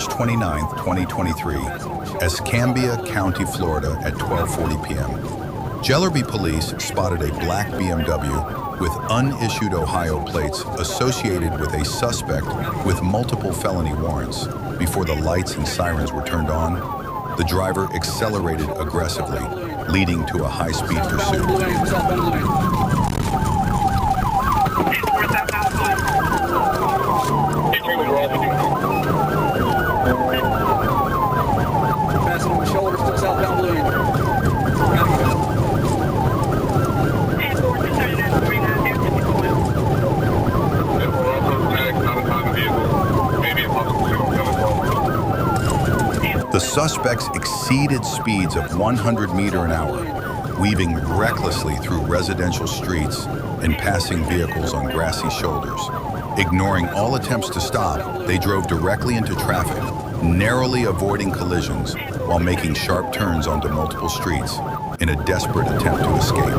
March 29, 2023, Escambia County, Florida at 12:40 p.m. Jellerby police spotted a black BMW with unissued Ohio plates associated with a suspect with multiple felony warrants. Before the lights and sirens were turned on, the driver accelerated aggressively, leading to a high-speed pursuit. Passing on the shoulder, still southbound Blooming. The suspects exceeded speeds of 100 meters an hour, weaving recklessly through residential streets and passing vehicles on grassy shoulders. Ignoring all attempts to stop, they drove directly into traffic, narrowly avoiding collisions while making sharp turns onto multiple streets in a desperate attempt to escape.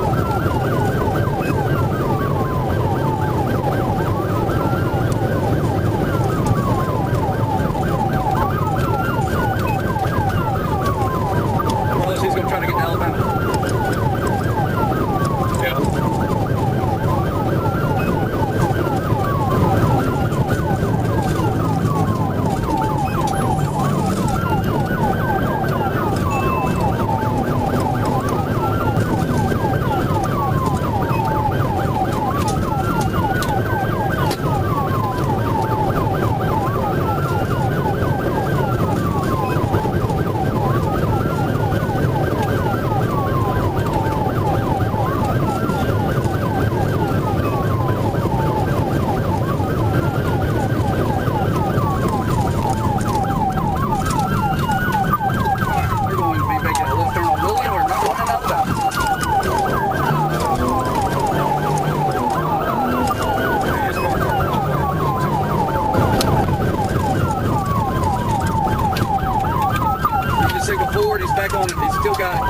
Forward, he's back on it. He's still got it.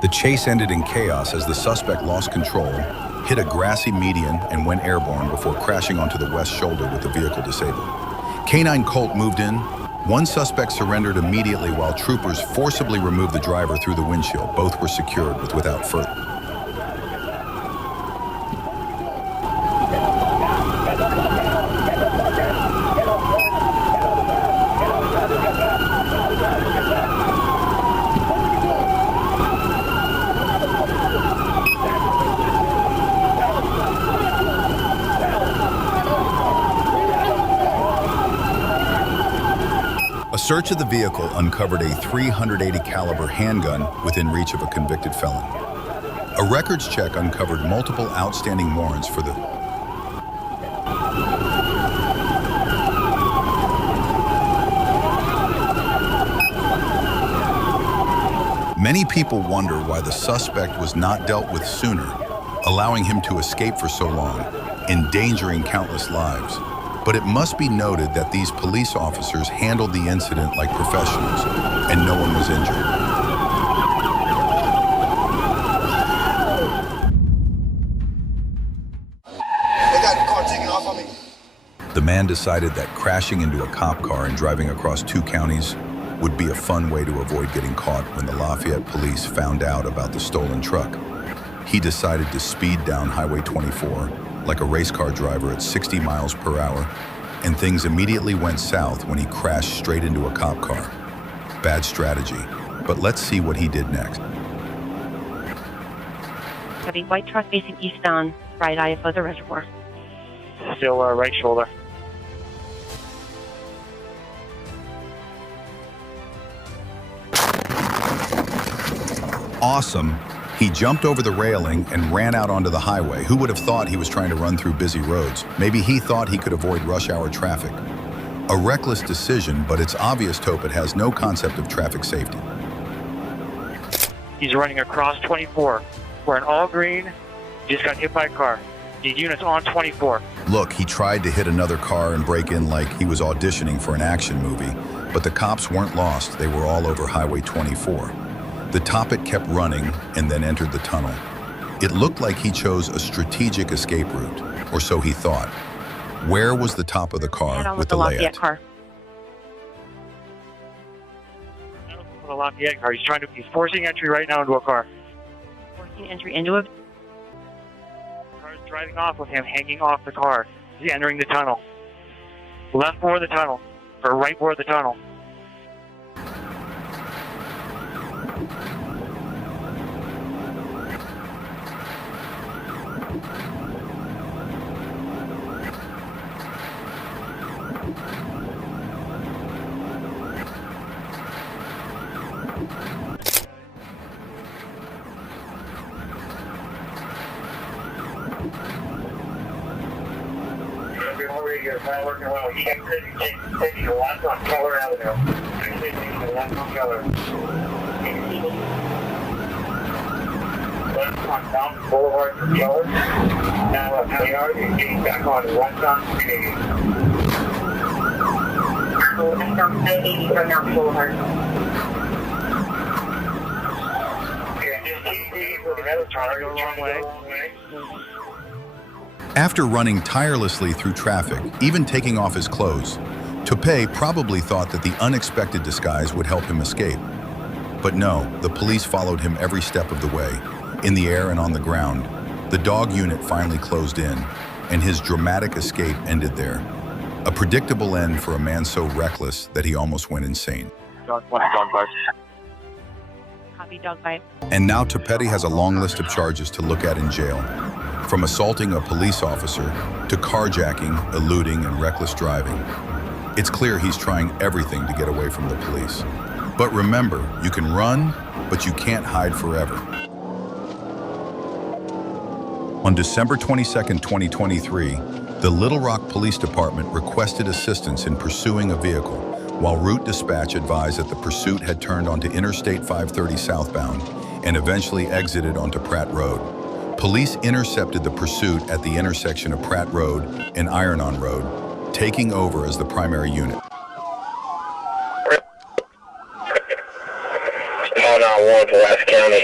The chase ended in chaos as the suspect lost control, hit a grassy median, and went airborne before crashing onto the west shoulder with the vehicle disabled. Canine Colt moved in. One suspect surrendered immediately while troopers forcibly removed the driver through the windshield. Both were secured without further. A search of the vehicle uncovered a .380 caliber handgun within reach of a convicted felon. A records check uncovered multiple outstanding warrants for the Many people wonder why the suspect was not dealt with sooner, allowing him to escape for so long, endangering countless lives. But it must be noted that these police officers handled the incident like professionals, and no one was injured. They got the car taking off on me. The man decided that crashing into a cop car and driving across 2 counties would be a fun way to avoid getting caught when the Lafayette police found out about the stolen truck. He decided to speed down Highway 24 like a race car driver at 60 miles per hour, and things immediately went south when he crashed straight into a cop car. Bad strategy, but let's see what he did next. Have a white truck facing eastbound, right eye of the reservoir. Still right shoulder. Awesome. He jumped over the railing and ran out onto the highway. Who would have thought he was trying to run through busy roads? Maybe he thought he could avoid rush hour traffic. A reckless decision, but it's obvious Topet has no concept of traffic safety. He's running across 24. We're in all green. Just got hit by a car. The unit's on 24. Look, he tried to hit another car and break in like he was auditioning for an action movie, but the cops weren't lost. They were all over Highway 24. The Topet kept running and then entered the tunnel. It looked like he chose a strategic escape route, or so he thought. Where was the top of the Head car on with with the the Lafayette layout? car. The Lafayette car. He's forcing entry right now into a car. Forcing entry into a... The car is driving off with him hanging off the car. He's entering the tunnel. Left bore of the tunnel, or right bore of the tunnel. It's not working well. You got to take your left on Keller Avenue. Actually, take the left on Keller. Left on Mountain Boulevard for Keller. Now left how you are, you're getting back on west on Canadian. West on 80 from Mountain Boulevard. Okay, just keep with another car. Go the wrong way. After running tirelessly through traffic, even taking off his clothes, Tope probably thought that the unexpected disguise would help him escape. But no, the police followed him every step of the way, in the air and on the ground. The dog unit finally closed in, and his dramatic escape ended there. A predictable end for a man so reckless that he almost went insane. Dog bite. Copy, dog bite. And now Topetti has a long list of charges to look at in jail. From assaulting a police officer to carjacking, eluding, and reckless driving. It's clear he's trying everything to get away from the police. But remember, you can run, but you can't hide forever. On December 22, 2023, the Little Rock Police Department requested assistance in pursuing a vehicle, while Route Dispatch advised that the pursuit had turned onto Interstate 530 southbound and eventually exited onto Pratt Road. Police intercepted the pursuit at the intersection of Pratt Road and Iron-On Road, taking over as the primary unit. Call 911 to West County.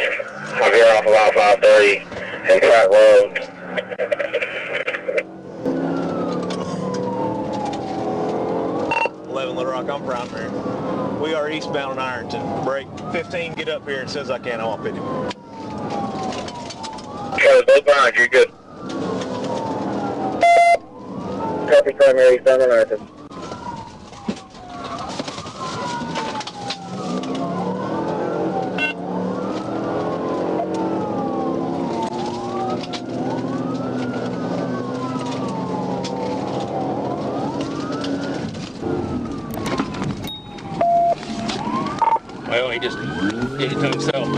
I'm here off about 530 and Pratt Road. 11 Little Rock, I'm primary. We are eastbound on Ironton. Break 15, get up here as soon as I can. I want 50. Okay, both behind, you're good. Copy primary eastbound on Ironton. Well, he just did it to himself.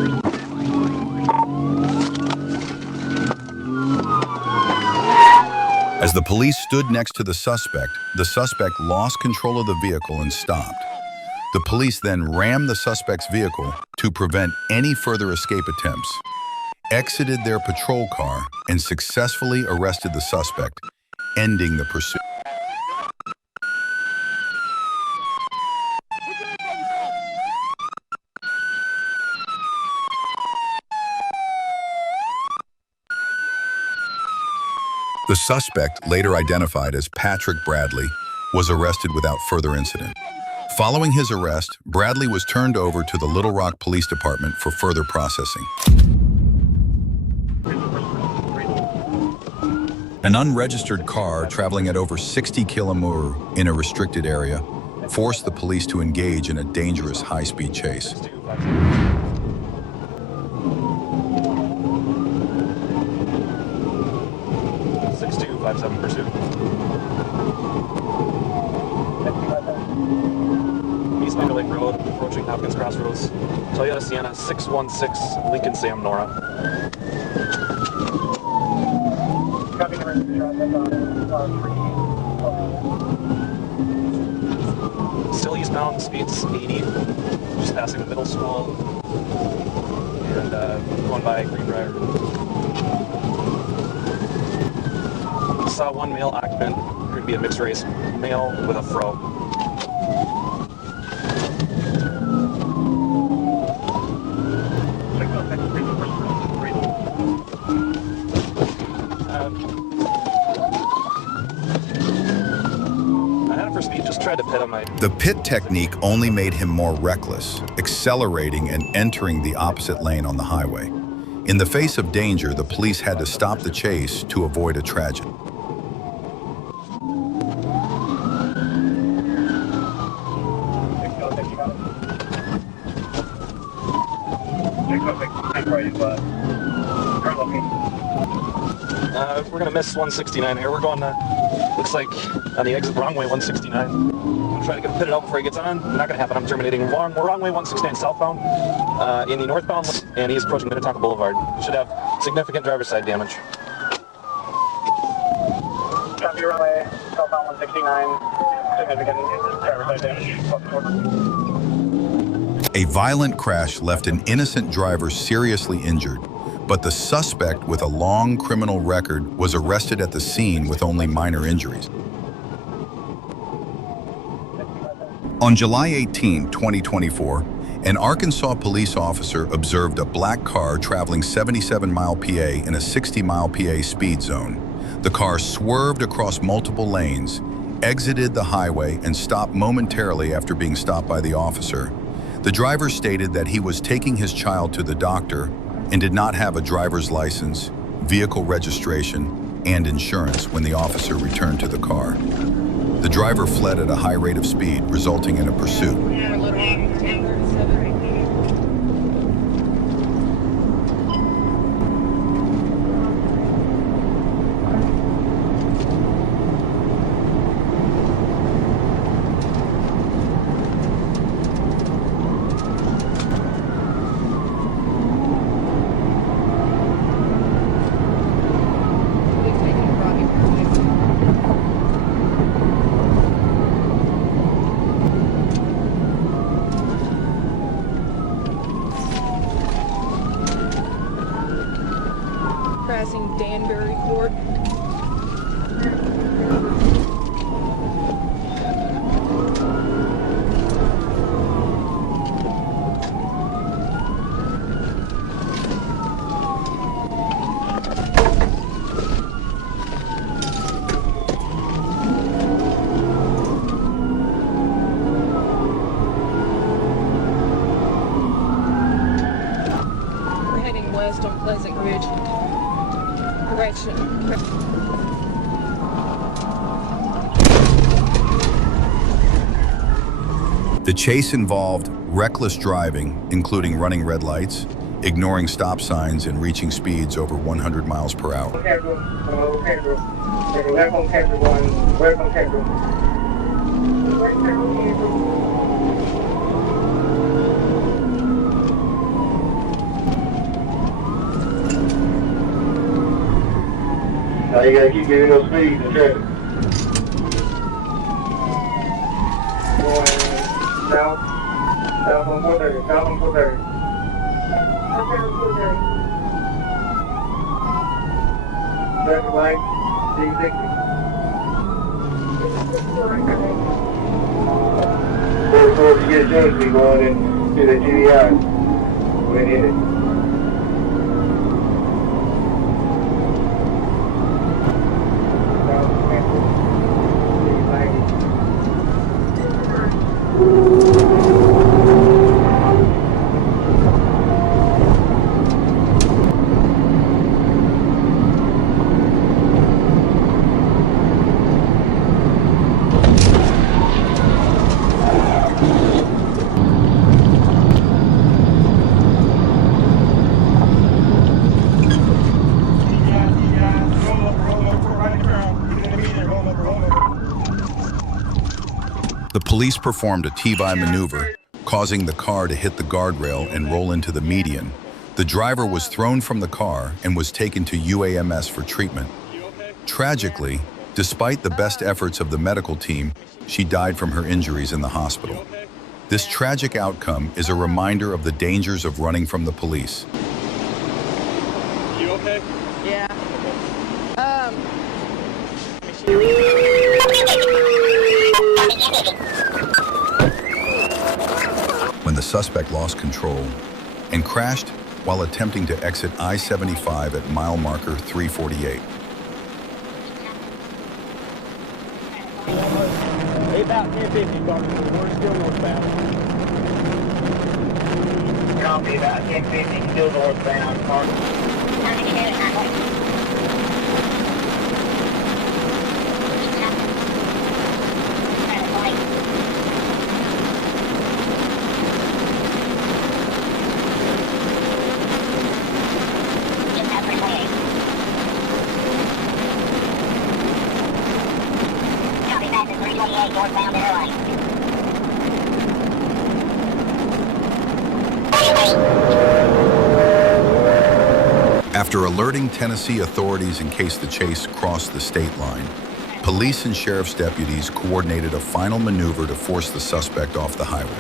As the police stood next to the suspect lost control of the vehicle and stopped. The police then rammed the suspect's vehicle to prevent any further escape attempts, exited their patrol car, and successfully arrested the suspect, ending the pursuit. The suspect, later identified as Patrick Bradley, was arrested without further incident. Following his arrest, Bradley was turned over to the Little Rock Police Department for further processing. An unregistered car traveling at over 60 km/h in a restricted area forced the police to engage in a dangerous high-speed chase. 6257 pursuit. East Meadow Lake Road, approaching Hopkins Crossroads. Toyota Sienna 616, Lincoln Sam Nora. Copy number 3. Still eastbound, speeds 80, just passing the middle school, and going by Greenbrier. Saw one male occupant, appeared to be a mixed race male with a fro. for speed. Just tried to pit him. The pit technique only made him more reckless, accelerating and entering the opposite lane on the highway. In the face of danger, the police had to stop the chase to avoid a tragedy. We're gonna miss 169 here. We're going, looks like on the exit, wrong way 169. I'm gonna try to get him pitted out before he gets on. Not gonna happen. I'm terminating wrong way 169 southbound in the northbound, and he is approaching Minnetonka Boulevard. Should have significant driver's side damage. Copy, runway, southbound 169, significant driver's side damage. A violent crash left an innocent driver seriously injured, but the suspect with a long criminal record was arrested at the scene with only minor injuries. On July 18, 2024, an Arkansas police officer observed a black car traveling 77 mile PA in a 60 mile PA speed zone. The car swerved across multiple lanes, exited the highway, and stopped momentarily after being stopped by the officer. The driver stated that he was taking his child to the doctor and did not have a driver's license, vehicle registration, and insurance when the officer returned to the car. The driver fled at a high rate of speed, resulting in a pursuit. Crossing Danbury Court. We're heading west on Pleasant Ridge. Correction. The chase involved reckless driving, including running red lights, ignoring stop signs, and reaching speeds over 100 miles per hour. Okay, bro. Okay, bro. Left on camera one. West on camera. Now you gotta keep getting those speeds in traffic. Going south. South on 430. South on 430. Okay, 430. Traffic light. D60. 44, if you get a chance, be going into the GDI. Go ahead and hit it. The police performed a T-by maneuver, causing the car to hit the guardrail and roll into the median. The driver was thrown from the car and was taken to UAMS for treatment. Tragically, despite the best efforts of the medical team, she died from her injuries in the hospital. This tragic outcome is a reminder of the dangers of running from the police. You okay? Yeah. When the suspect lost control and crashed while attempting to exit I-75 at mile marker 348. about 1050, Darkwood. We're still northbound. Copy about 1050, still northbound. Northbound airline. After alerting Tennessee authorities in case the chase crossed the state line, police and sheriff's deputies coordinated a final maneuver to force the suspect off the highway.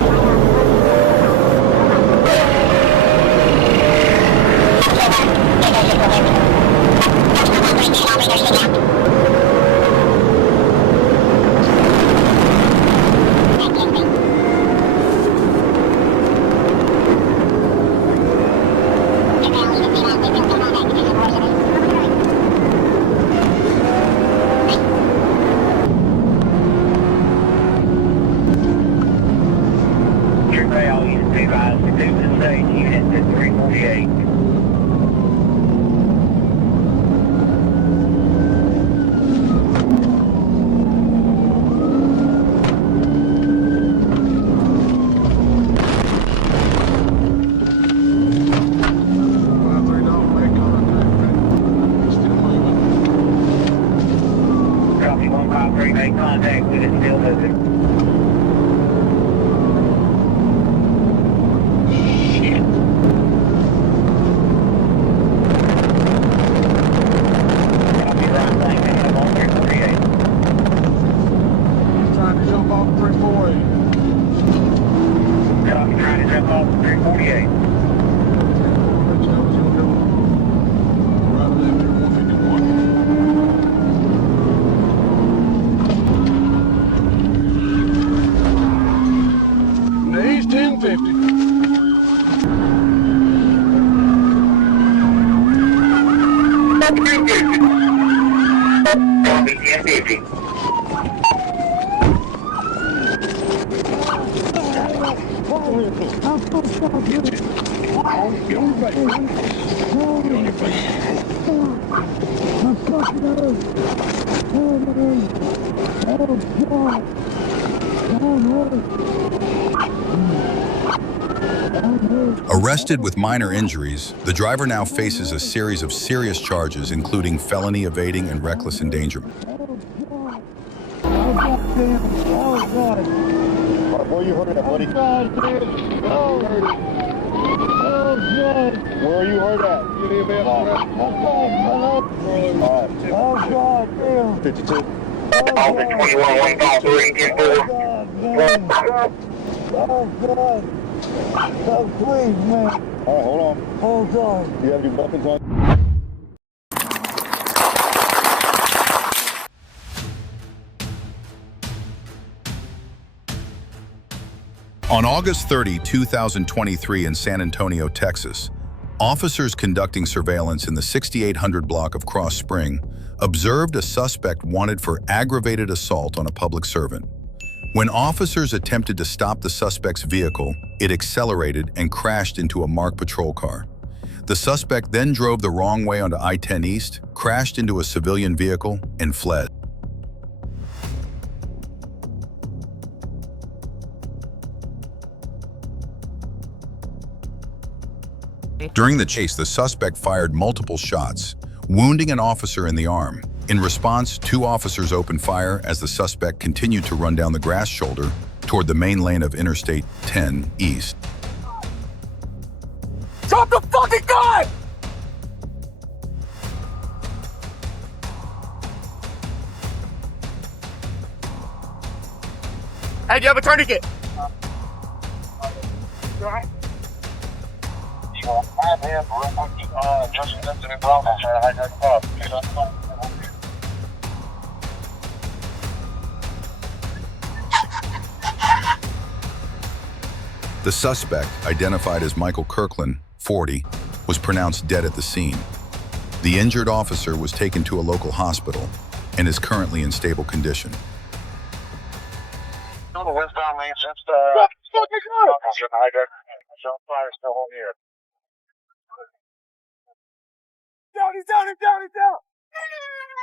Contact with it, still moving. Copy, right flank, picking up on 348. Trying to jump off 348. Copy, trying to jump off 348. He's 1050. Copy, 1050. Arrested with minor injuries, the driver now faces a series of serious charges, including felony evading and reckless endangerment. Where you hurt at, buddy? Where are you hurt at? Oh, God, damn. 52. Officer 21, 1 call 3, 10-4. Oh, God. Oh, please, man. All right, hold on. Oh, God. You have your buttons on? On August 30, 2023 in San Antonio, Texas, officers conducting surveillance in the 6800 block of Cross Spring observed a suspect wanted for aggravated assault on a public servant. When officers attempted to stop the suspect's vehicle, it accelerated and crashed into a marked patrol car. The suspect then drove the wrong way onto I-10 East, crashed into a civilian vehicle, and fled. During the chase, the suspect fired multiple shots, wounding an officer in the arm. In response, 2 officers opened fire as the suspect continued to run down the grass shoulder toward the main lane of Interstate 10 East. Drop the fucking gun! Hey, do you have a tourniquet? The suspect, identified as Michael Kirkland, 40, was pronounced dead at the scene. The injured officer was taken to a local hospital and is currently in stable condition. on the westbound lane, just fucking car! fire still on here. Down, he's down, he's down, he's down!